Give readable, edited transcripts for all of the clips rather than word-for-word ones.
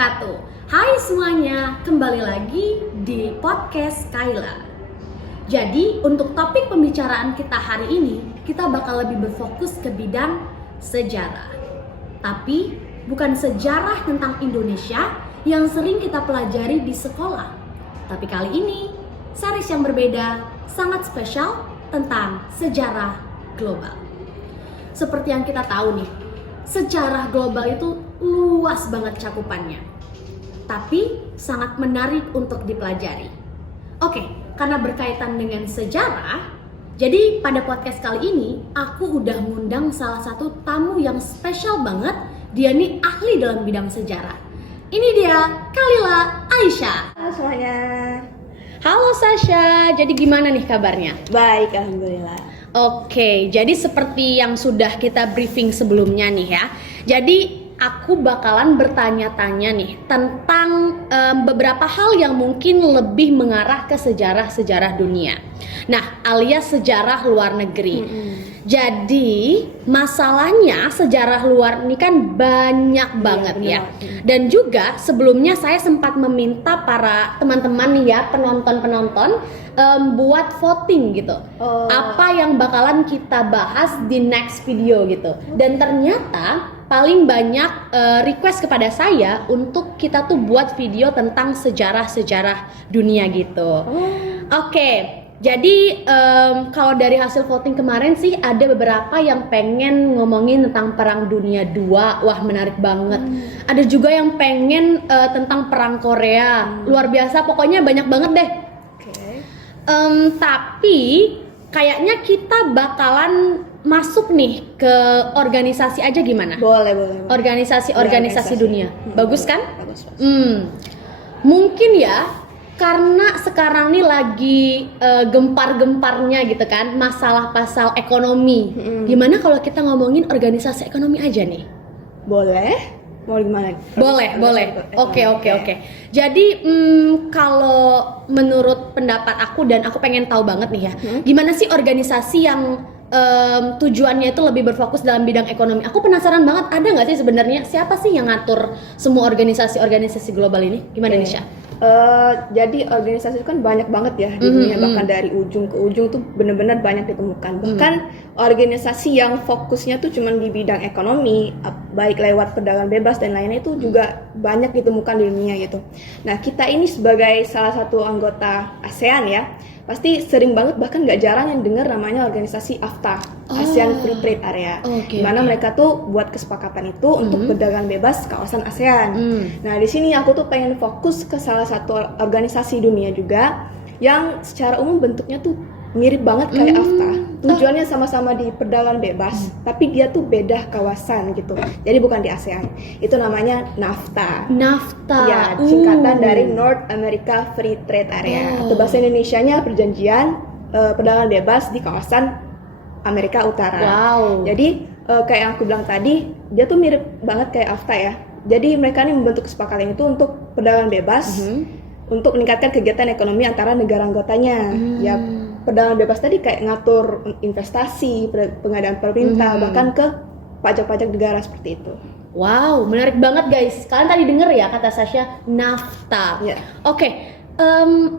wabarakatuh. Hai semuanya, kembali lagi di podcast Kaila. Jadi untuk topik pembicaraan kita hari ini, kita bakal lebih berfokus ke bidang sejarah. Tapi bukan sejarah tentang Indonesia yang sering kita pelajari di sekolah. Tapi kali ini, series yang berbeda, sangat spesial tentang sejarah global. Seperti yang kita tahu nih, sejarah global itu luas banget cakupannya, tapi sangat menarik untuk dipelajari. Oke, karena berkaitan dengan sejarah, jadi pada podcast kali ini aku udah ngundang salah satu tamu yang spesial banget. Dia nih ahli dalam bidang sejarah. Ini dia Kalila Aisyah. Halo semuanya. Halo Sasha, jadi gimana nih kabarnya? Baik, alhamdulillah. Oke, jadi seperti yang sudah kita briefing sebelumnya nih ya. Jadi aku bakalan bertanya-tanya nih tentang beberapa hal yang mungkin lebih mengarah ke sejarah-sejarah dunia. Nah, alias sejarah luar negeri. Jadi masalahnya sejarah luar ini kan banyak banget ya. Dan juga sebelumnya saya sempat meminta para teman-teman nih ya, penonton-penonton buat voting gitu. Apa yang bakalan kita bahas di next video gitu. Dan ternyata paling banyak request kepada saya untuk kita tuh buat video tentang sejarah-sejarah dunia gitu. Oke. Jadi kalau dari hasil voting kemarin sih ada beberapa yang pengen ngomongin tentang Perang Dunia II. Wah, menarik banget. Ada juga yang pengen tentang Perang Korea. Luar biasa, pokoknya banyak banget deh. Tapi kayaknya kita bakalan masuk nih ke organisasi aja, gimana? Boleh. Organisasi dunia. Bagus kan? Bagus. Mungkin ya, karena sekarang nih lagi gempar-gemparnya gitu kan, masalah pasal ekonomi. Gimana kalau kita ngomongin organisasi ekonomi aja nih? Boleh. Mau gimana? Boleh. Oke. Jadi kalau menurut pendapat aku, dan aku pengen tahu banget nih ya, gimana sih organisasi yang tujuannya itu lebih berfokus dalam bidang ekonomi? Aku penasaran banget, ada nggak sih sebenarnya siapa sih yang ngatur semua organisasi global ini? Gimana Nisha? Jadi organisasi itu kan banyak banget ya di dunia, bahkan dari ujung ke ujung tuh benar-benar banyak ditemukan. Bahkan organisasi yang fokusnya tuh cuma di bidang ekonomi, baik lewat perdagangan bebas dan lainnya, itu juga banyak ditemukan di dunia gitu. Nah, kita ini sebagai salah satu anggota ASEAN ya, pasti sering banget, bahkan nggak jarang yang dengar namanya organisasi AFTA, ASEAN Free Trade Area, dimana mereka tuh buat kesepakatan itu untuk perdagangan bebas kawasan ASEAN. Nah, di sini aku tuh pengen fokus ke salah satu organisasi dunia juga yang secara umum bentuknya tuh mirip banget kayak AFTA. Tujuannya sama-sama di perdagangan bebas, tapi dia tuh beda kawasan gitu. Jadi bukan di ASEAN. Itu namanya NAFTA. Ya, singkatan dari North America Free Trade Area. Atau bahasa Indonesianya perjanjian perdagangan bebas di kawasan Amerika Utara. Jadi kayak yang aku bilang tadi, dia tuh mirip banget kayak AFTA ya. Jadi mereka nih membentuk kesepakatan itu untuk perdagangan bebas, untuk meningkatkan kegiatan ekonomi antara negara anggotanya. Ya, perdagangan bebas tadi kayak ngatur investasi, pengadaan pemerintah, bahkan ke pajak-pajak negara seperti itu. Wow, menarik banget guys. Kalian tadi denger ya kata Sasha, NAFTA. Oke.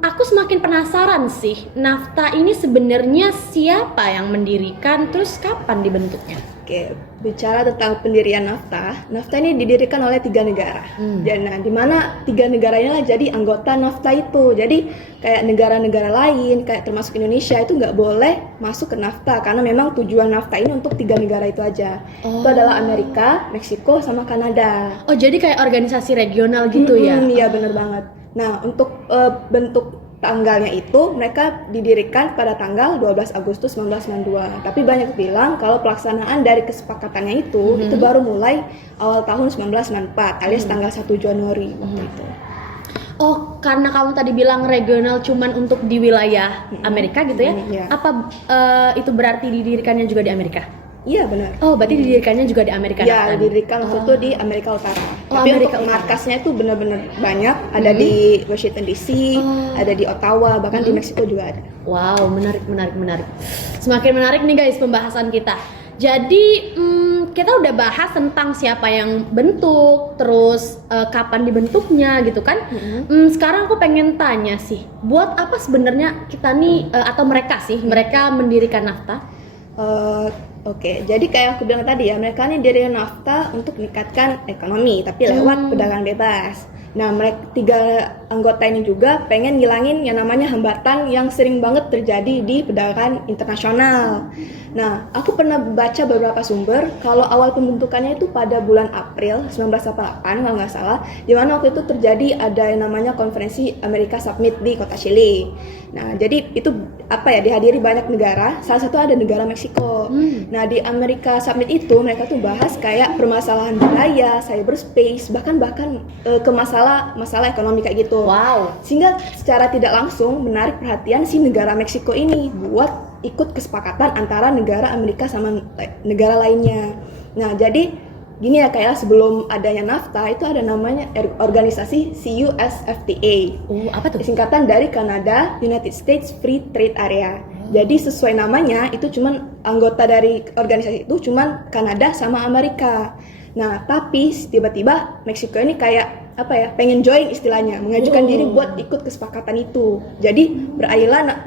Aku semakin penasaran sih, NAFTA ini sebenarnya siapa yang mendirikan, terus kapan dibentuknya? Oke, bicara tentang pendirian NAFTA ini didirikan oleh 3 negara. Dan di mana 3 negara ini jadi anggota NAFTA itu. Jadi kayak negara-negara lain, kayak termasuk Indonesia itu nggak boleh masuk ke NAFTA, karena memang tujuan NAFTA ini untuk 3 negara itu aja. Itu adalah Amerika, Meksiko, sama Kanada. Oh, jadi kayak organisasi regional gitu ya? Iya, bener banget. Nah, untuk bentuk tanggalnya itu mereka didirikan pada tanggal 12 Agustus 1992. Tapi banyak bilang kalau pelaksanaan dari kesepakatannya itu baru mulai awal tahun 1994 alias tanggal 1 Januari waktu itu. Oh, karena kamu tadi bilang regional cuman untuk di wilayah Amerika gitu ya? Apa itu berarti didirikannya juga di Amerika? Iya, benar. Oh, berarti didirikannya juga di Amerika? Iya, didirikan waktu itu di Amerika Utara. Tapi Amerika untuk markasnya itu benar-benar banyak. Ada di Washington DC, ada di Ottawa, bahkan di Meksiko juga ada. Wow, menarik. Semakin menarik nih guys pembahasan kita. Jadi kita udah bahas tentang siapa yang bentuk, terus kapan dibentuknya gitu kan. Sekarang aku pengen tanya sih, buat apa sebenarnya kita nih atau mereka sih, mereka mendirikan NAFTA? Oke, jadi kayak aku bilang tadi ya, mereka nih diri NAFTA untuk meningkatkan ekonomi, tapi lewat perdagangan bebas. Nah, mereka 3 anggota ini juga pengen ngilangin yang namanya hambatan yang sering banget terjadi di perdagangan internasional. Nah, aku pernah baca beberapa sumber kalau awal pembentukannya itu pada bulan April 1988 kalau nggak salah, di mana waktu itu terjadi ada yang namanya konferensi Amerika Summit di kota Chile. Nah, jadi itu dihadiri banyak negara, salah satu ada negara Meksiko. Nah, di Amerika Summit itu mereka tuh bahas kayak permasalahan budaya, cyberspace, bahkan ke masalah ekonomi kayak gitu. Wow. Sehingga secara tidak langsung menarik perhatian si negara Meksiko ini buat ikut kesepakatan antara negara Amerika sama negara lainnya. Nah, jadi gini ya, kayak sebelum adanya NAFTA itu ada namanya organisasi CUSFTA. Apa tuh? Singkatan dari Canada United States Free Trade Area. Jadi sesuai namanya itu cuman anggota dari organisasi itu cuman Kanada sama Amerika. Nah, tapi tiba-tiba Meksiko ini kayak pengen join istilahnya, mengajukan diri buat ikut kesepakatan itu. Jadi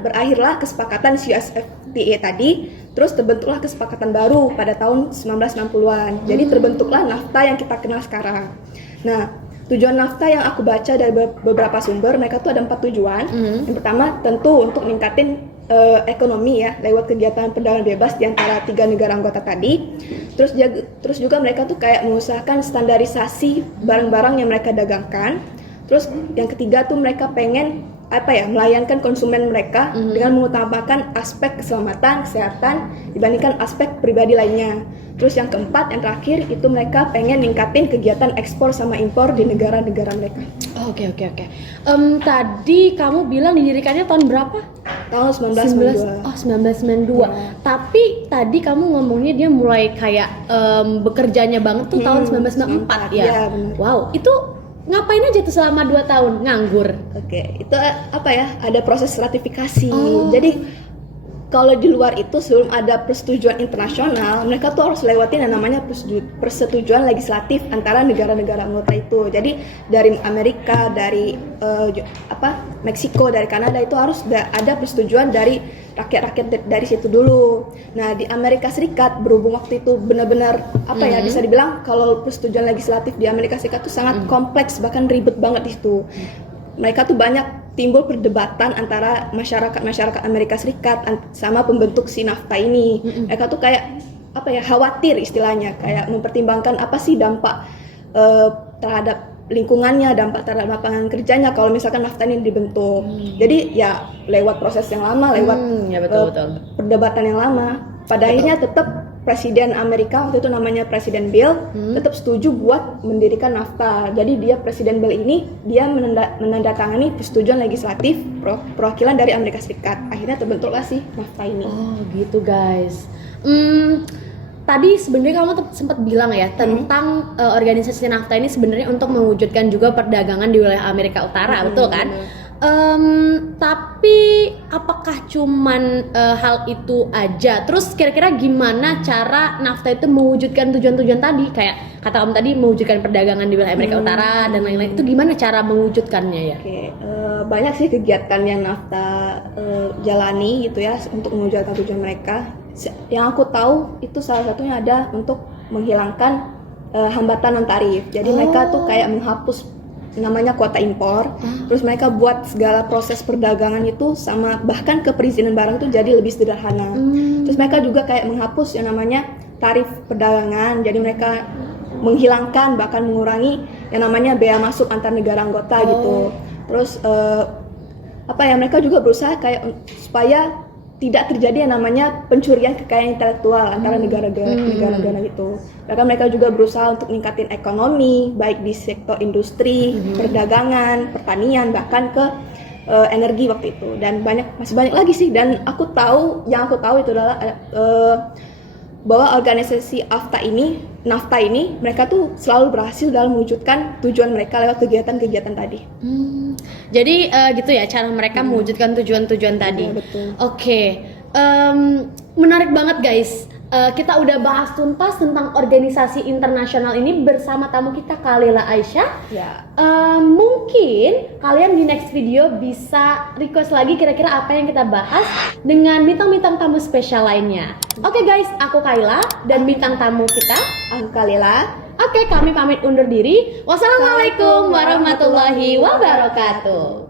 berakhirlah kesepakatan CUSFTA tadi, terus terbentuklah kesepakatan baru pada tahun 1960-an. Jadi terbentuklah NAFTA yang kita kenal sekarang. Nah, tujuan NAFTA yang aku baca dari beberapa sumber, mereka tuh ada 4 tujuan. Yang pertama tentu untuk meningkatin ekonomi ya, lewat kegiatan perdagangan bebas di antara 3 negara anggota tadi. Terus juga mereka tuh kayak mengusahakan standarisasi barang-barang yang mereka dagangkan. Terus yang ketiga tuh mereka pengen melayankan konsumen mereka dengan mengutamakan aspek keselamatan, kesehatan dibandingkan aspek pribadi lainnya. Terus yang keempat, yang terakhir itu mereka pengen ningkatin kegiatan ekspor sama impor di negara-negara mereka. Oke. Tadi kamu bilang didirikannya tahun berapa? Tahun 1992. 1992. Tapi tadi kamu ngomongnya dia mulai kayak bekerjanya banget tuh tahun 1994 ya? Iya, benar. Wow, itu ngapain aja tuh selama 2 tahun? Nganggur? Oke, itu ada proses ratifikasi. Jadi kalau di luar itu sebelum ada persetujuan internasional, mereka tuh harus lewatin yang namanya persetujuan legislatif antara negara-negara anggota itu. Jadi dari Amerika, dari Meksiko, dari Kanada itu harus ada persetujuan dari rakyat-rakyat dari situ dulu. Nah, di Amerika Serikat berhubung waktu itu benar-benar bisa dibilang kalau persetujuan legislatif di Amerika Serikat itu sangat kompleks, bahkan ribet banget di situ. Mereka tuh banyak timbul perdebatan antara masyarakat Amerika Serikat sama pembentuk si NAFTA ini. Mereka tuh kayak khawatir istilahnya, kayak mempertimbangkan apa sih dampak terhadap lingkungannya, dampak terhadap lapangan kerjanya kalau misalkan NAFTA ini dibentuk. Jadi ya lewat proses yang lama, lewat betul. perdebatan yang lama. Pada akhirnya tetap Presiden Amerika waktu itu namanya Presiden Bill tetap setuju buat mendirikan NAFTA. Jadi Presiden Bill ini dia menandatangani persetujuan legislatif perwakilan dari Amerika Serikat. Akhirnya terbentuklah si NAFTA ini. Oh gitu guys. Tadi sebenarnya kamu sempat bilang ya tentang organisasi NAFTA ini sebenarnya untuk mewujudkan juga perdagangan di wilayah Amerika Utara, betul kan? Tapi apakah cuman hal itu aja? Terus kira-kira gimana cara NAFTA itu mewujudkan tujuan-tujuan tadi? Kayak kata kamu tadi mewujudkan perdagangan di wilayah Amerika Utara dan lain-lain. Itu gimana cara mewujudkannya ya? Banyak sih kegiatan yang NAFTA jalani gitu ya untuk mewujudkan tujuan mereka. Yang aku tahu itu salah satunya ada untuk menghilangkan hambatan non tarif. Jadi mereka tuh kayak menghapus namanya kuota impor. Terus mereka buat segala proses perdagangan itu sama bahkan ke perizinan barang itu jadi lebih sederhana. Terus mereka juga kayak menghapus yang namanya tarif perdagangan. Jadi mereka menghilangkan bahkan mengurangi yang namanya bea masuk antar negara anggota gitu. Terus mereka juga berusaha kayak supaya tidak terjadi yang namanya pencurian kekayaan intelektual antara negara-negara gitu. Mereka juga berusaha untuk meningkatin ekonomi, baik di sektor industri, perdagangan, pertanian, bahkan ke energi waktu itu. Dan masih banyak lagi sih. Dan yang aku tahu itu adalah bahwa organisasi NAFTA ini mereka tuh selalu berhasil dalam mewujudkan tujuan mereka lewat kegiatan-kegiatan tadi. Jadi gitu ya cara mereka mewujudkan tujuan-tujuan tadi. Ya, betul. Oke. Menarik banget guys. kita udah bahas tuntas tentang organisasi internasional ini bersama tamu kita Khalila Aisyah. Ya. Mungkin kalian di next video bisa request lagi kira-kira apa yang kita bahas dengan bintang-bintang tamu spesial lainnya. Oke guys, aku Kayla dan bintang tamu kita Khalila. Oke, kami pamit undur diri. Wassalamualaikum warahmatullahi wabarakatuh.